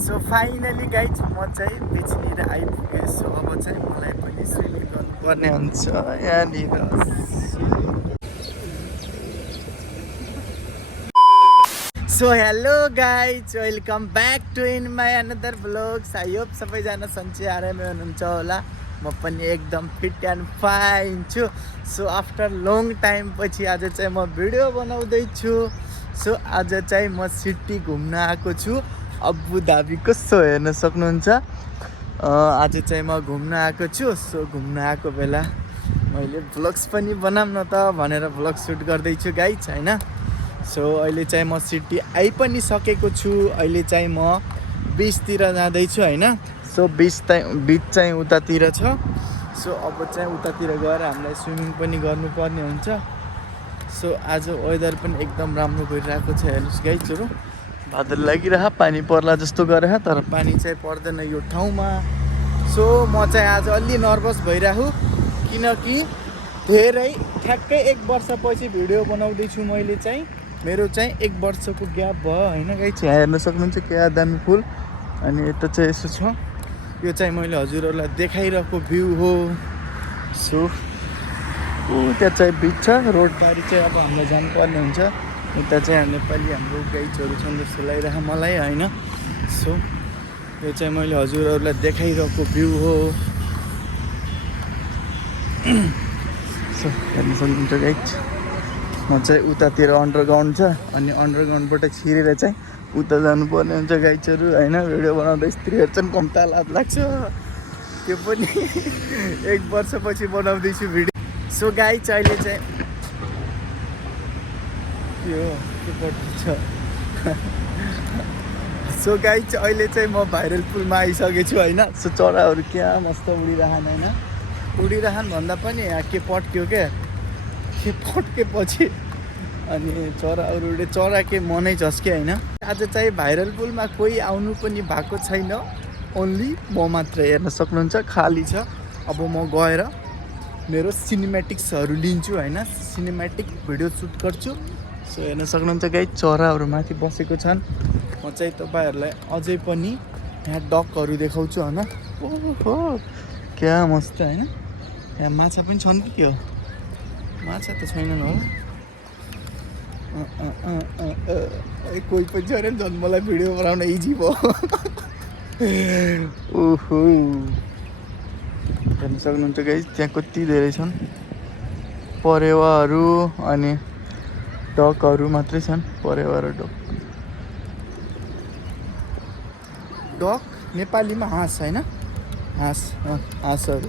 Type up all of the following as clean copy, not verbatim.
So finally guys म चाहिँ बेचनिर आइपुगेँ। सो अब चाहिँ मलाई पनि स्विमिङ गर्नुपर्ने हुन्छ यहाँनिर। So hello guys, welcome back to in my another blogs. I hope सबैजना सन्चै आरामै हुनुहुन्छ होला। म पनि एकदम फिट एन्ड फाइन छु। सो आफ्टर लङ टाइम पछि आज चाहिँ म भिडियो बनाउँदैछु। सो आज चाहिँ म सिटी घुम्न आएको छु, अबु धाबी। कस्तो हेर्न सक्नुहुन्छ, आज चाहिँ म घुम्न आएको छु। सो घुम्न आएको बेला मैले भ्लग्स पनि बनाऊँ न त भनेर भ्लग सुट गर्दैछु गाइज, होइन। सो अहिले चाहिँ म सिटी आइ पनि सकेको छु। अहिले चाहिँ म बिचतिर जाँदैछु, होइन। सो बिच चाहिँ उतातिर छ। सो अब चाहिँ उतातिर गएर हामीलाई स्विमिङ पनि गर्नुपर्ने हुन्छ। सो आज वेदर पनि एकदम राम्रो भइरहेको छ। हेर्नुहोस् गाइजहरू, बादल लागिरह, पानी पर्ला जस्तो गरेर, तर पानी चाहिँ पर्दैन यो ठाउँमा। सो म चाहिँ आज अलि नर्भस भइरहेको, किनकि धेरै ठ्याक्कै 1 वर्षपछि भिडियो बनाउँदैछु मैले चाहिँ। मेरो चाहिँ 1 वर्षको ग्याप भयो, होइन गाइज। यहाँ हेर्न सक्नुहुन्छ क्या दामी फुल। अनि यता चाहिँ यसो छ, यो चाहिँ मैले हजुरहरूलाई देखाइरहेको भ्यू हो। सो त्यहाँ चाहिँ बिच छ, रोड पारी चाहिँ अब हामीलाई जानुपर्ने हुन्छ। उता चाहिँ नेपाली हाम्रो गाइजहरू छन् जस्तो लागिरहेको मलाई, होइन। सो यो चाहिँ मैले हजुरहरूलाई देखाइरहेको भ्यू हो। सो हेर्न सक्नुहुन्छ गाइज, म चाहिँ उतातिर अन्डरग्राउन्ड छ, अनि अन्डरग्राउन्डबाट छिरेर चाहिँ उता जानुपर्ने हुन्छ गाइजहरू, होइन। भिडियो बनाउँदा स्त्रीहरू चाहिँ कम्ता लाज लाग्छ, त्यो पनि 1 वर्षपछि बनाउँदैछु भिडियो। सो गाइज अहिले चाहिँ यो छ। सो गाइज अहिले चाहिँ म भाइरल पुलमा आइसकेको छु, होइन। सो चराहरू क्या मस्त उडिरहन्, होइन। उडिरहन् भन्दा पनि यहाँ के पट्क्यो क्या, के पट्केपछि अनि चराहरू उडे, चरा के मनै झस्के, होइन। आज चाहिँ भाइरल पुलमा कोही आउनु पनि भएको छैन, ओन्ली म मात्र। हेर्न सक्नुहुन्छ खाली छ। अब म गएर मेरो सिनेमेटिक्सहरू लिन्छु, होइन। सिनेमेटिक भिडियो सुट गर्छु। सो हेर्न सक्नुहुन्छ गाइज, चराहरू माथि बसेको छन्। म चाहिँ तपाईँहरूलाई अझै पनि यहाँ डकहरू देखाउँछु, होइन। ओहो क्या मस्त, होइन। यहाँ माछा पनि छन् कि के हो, माछा त छैनन् हो। कोही पनि छैन, झन् मलाई भिडियो बनाउन इजी भयो। ओहो हेर्न सक्नुहुन्छ गाइज, त्यहाँ कति धेरै छन् परेवाहरू, अनि डकहरू मात्रै छन्। परेवा र डक नेपालीमा हाँस, होइन। हाँसहरू।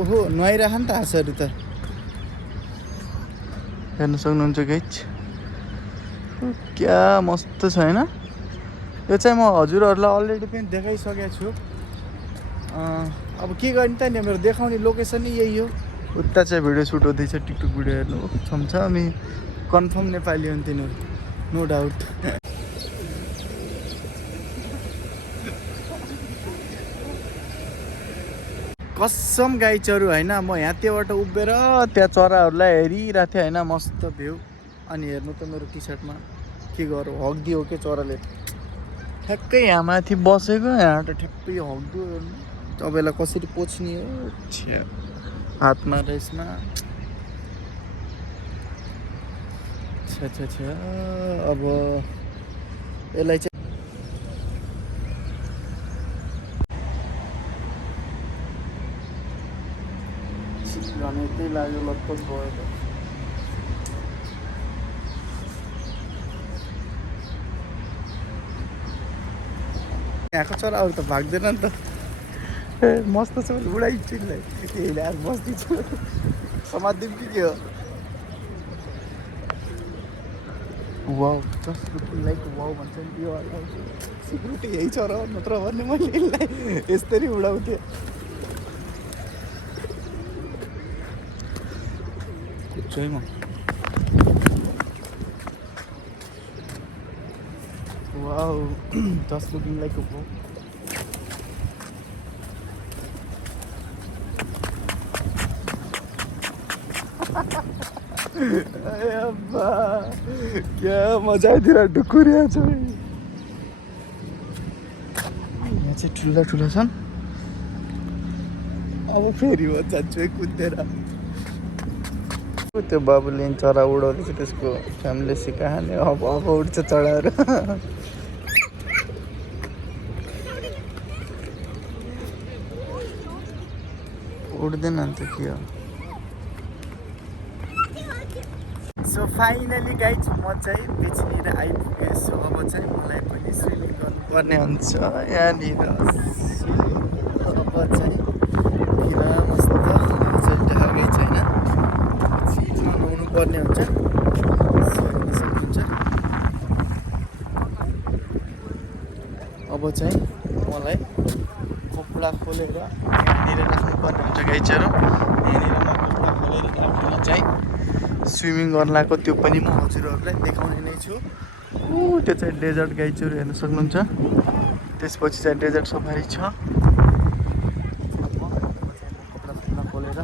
ओहो नुहाइरह नि त हाँसहरू त, हेर्न सक्नुहुन्छ गाइज। क्या मस्त छ, होइन। यो चाहिँ म हजुरहरूलाई अलरेडी पनि देखाइसकेको छु। अब के गर्ने त नि, मेरो देखाउने लोकेसन नै यही हो। उता चाहिँ भिडियो सुट हुँदैछ, टिकटक भिडियो हेर्नु छमछमी कन्फर्म नेपाली हुन् तिनीहरू, नो डाउट। कसम गाइजहरू, होइन। म यहाँ त्योबाट उभिएर त्यहाँ चराहरूलाई हेरिरहेको थिएँ, होइन। मस्त भ्यू। अनि हेर्नु त मेरो टी सर्टमा के गरौँ, हगिदियो के चराले। ठ्याक्कै यहाँ माथि बसेको, यहाँबाट ठ्याक्कै हगिदियो। तपाईँलाई कसरी पोच्ने हो हातमा र यसमा। छ अब यसलाई चाहिँ यतै लाग्यो, लगभग गयो। यहाँको चराहरू त भाग्दैन नि त। मस्त छ, उडाइदिन्छु यसलाई, यही ल्याएर बस्दिन्छु। समातिदिउँ कि के हो। Wow, just looking like wow भन्छ नि त्यो वाला सिक्युरिटी यही चरा हो, नत्र भन्ने मैले यसलाई यसरी उडाउँथेँ। कुद्छु है म। Wow, just looking like wow. क्या मजा आइदिएर ढुकुरिया छ। चाहिँ ठुला ठुला छन्। अब फेरि हो जान्छु है कुदेर। त्यो बाबुले चरा उडाउँदैछ, त्यसको फ्यामिली सिकाहाल्ने। अब उड्छ चराहरू। उड्दैन अन्त के हो। सो फाइनली गाइज म चाहिँ बेच्नेर आइपुगेँ। सो अब चाहिँ मलाई पनि स्विमिङ गर्नुपर्ने हुन्छ यहाँनिर। अब चाहिँ किन मस्त ढाकै छैन, चिजमा नुहाउनु पर्ने हुन्छ। सक्नुहुन्छ। अब चाहिँ मलाई कपडा खोलेर यहाँनिर राख्नुपर्ने हुन्छ गाइजहरू। यहाँनिर म कपडा खोलेर राखेर चाहिँ स्विमिङ गर्न लगाएको, त्यो पनि म हजुरहरूलाई देखाउने नै छु। त्यो चाहिँ डेजर्ट गाइजहरू हेर्न सक्नुहुन्छ। त्यसपछि चाहिँ डेजर्ट सफारी छ। कपडा खोलेर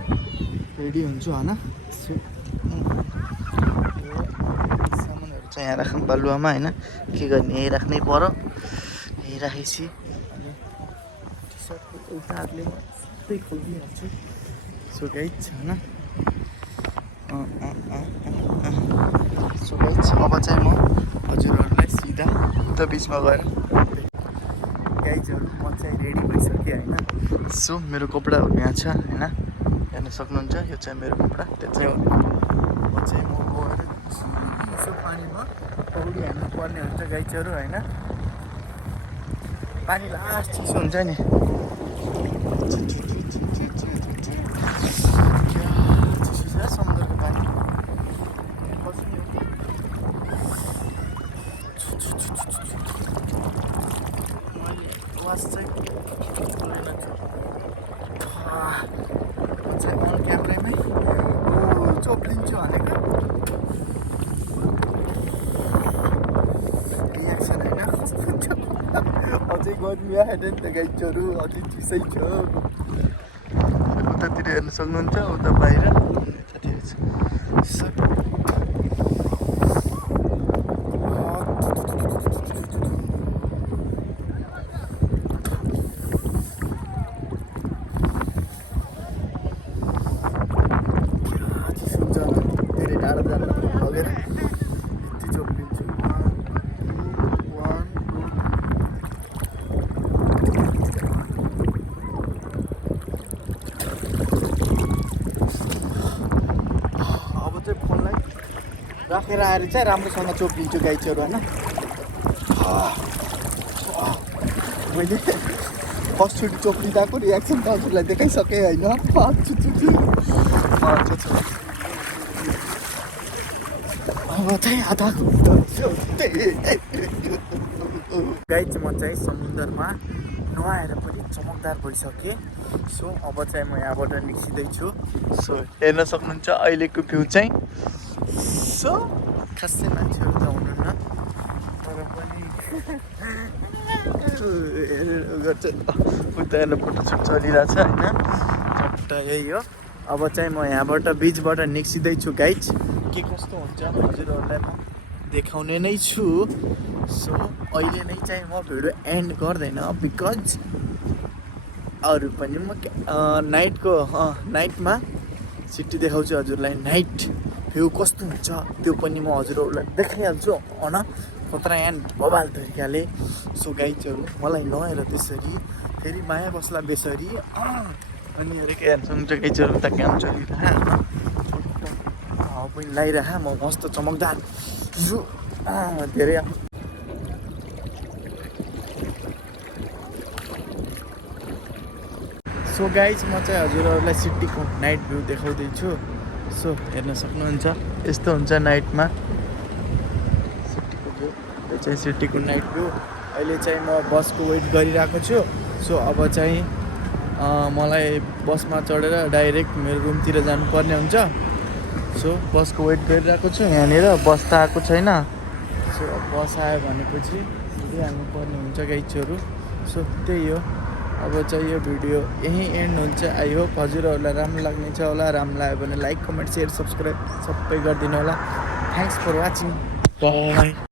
रेडी हुन्छु होइन। सामानहरू चाहिँ यहाँ राख्नु बालुवामा होइन, के गर्ने यहीँ राख्नै पर्यो। यहीँ राखेपछि अनि एउटा हातले सबै खोलिदिइहाल्छु। सो गाइज होइन। सो गाइज अब चाहिँ म हजुरहरूलाई सिधा उता बिचमा गएर गाइजहरू म चाहिँ रेडी भइसकेँ होइन। सो मेरो कपडाहरू यहाँ छ होइन, हेर्न सक्नुहुन्छ। यो चाहिँ मेरो कपडा। त्यो चाहिँ अब चाहिँ म गएर चिसो पानीमा पौडी हाल्नु पर्ने हुन्छ गाइजहरू होइन। पानी लास्ट चिसो हुन्छ नि। चिसो छ समुद्रको पानी। वास चाहिँ अन क्यामेरामै चोप्लिन्छु भनेको रियाक्सन होइन। अझै गर्मी आएन नि त गाइजहरू, अझै चिसै छ। उतातिर हेर्न सक्नुहुन्छ, उता बाहिर यतातिर छ। धेरै टाढा जान लगेर यति चोप्लिन्छु। अब चाहिँ फोनलाई राखेर आएर चाहिँ राम्रोसँग चोप्लिन्छु गाइजहरू होइन। मैले फर्स्टचोटि चोप्लिँदाको रियाक्सन त हजुरलाई देखाइसकेँ होइन। अब चाहिँ आधा गाइज म चाहिँ समुद्रमा नुहाएर पनि चमकदार भइसकेँ। सो अब चाहिँ म यहाँबाट निस्किँदैछु। सो हेर्न सक्नुहुन्छ अहिलेको भ्यू चाहिँ। सो खासै मान्छेहरू त हुनुहुन्न, तर पनि गर्छ उता हेर्न फोटोसुट चलिरहेछ होइन। चट्ट यही हो। अब चाहिँ म यहाँबाट बिचबाट निस्किँदैछु गाइज। के कस्तो हुन्छ हजुरहरूलाई म देखाउने नै छु। सो अहिले नै चाहिँ म भिडियो एन्ड गर्दैन, बिकज अरू पनि म नाइटमा सिटी देखाउँछु हजुरलाई। नाइट भ्यू कस्तो हुन्छ त्यो पनि म हजुरहरूलाई देखाइहाल्छु होइन, खतरा एन्ड बवाल तरिकाले। सो गाइजहरू मलाई नहेर त्यसरी फेरि माया बस्ला बेसरी अनि अरू के हेर्नु सक्नुहुन्छ गाइजहरू। उता काम चलिरह पनि लगाइरह, म मस्त चमकदार धेरै। सो गाइज म चाहिँ हजुरहरूलाई सिटीको नाइट भ्यू देखाउँदैछु। सो हेर्न सक्नुहुन्छ यस्तो हुन्छ नाइटमा सिटीको भ्यू। यो चाहिँ सिटीको नाइट भ्यू। अहिले चाहिँ म बसको वेट गरिरहेको छु। सो अब चाहिँ मलाई बसमा चढेर डाइरेक्ट मेरो रुमतिर जानुपर्ने हुन्छ। सो बसको वेट गरिरहेको छु यहाँनिर। बस त आएको छैन। सो बस आयो भनेपछि हिँडिहाल्नु पर्ने हुन्छ गाइजहरू। सो त्यही हो। अब चाहिँ यो भिडियो यहीँ एन्ड हुन्छ। आई होप हजुरहरूलाई राम्रो लाग्नेछ होला। राम्रो लाग्यो भने लाइक, कमेन्ट, सेयर, सब्सक्राइब सबै गरिदिनु होला। Thanks for watching. बाई।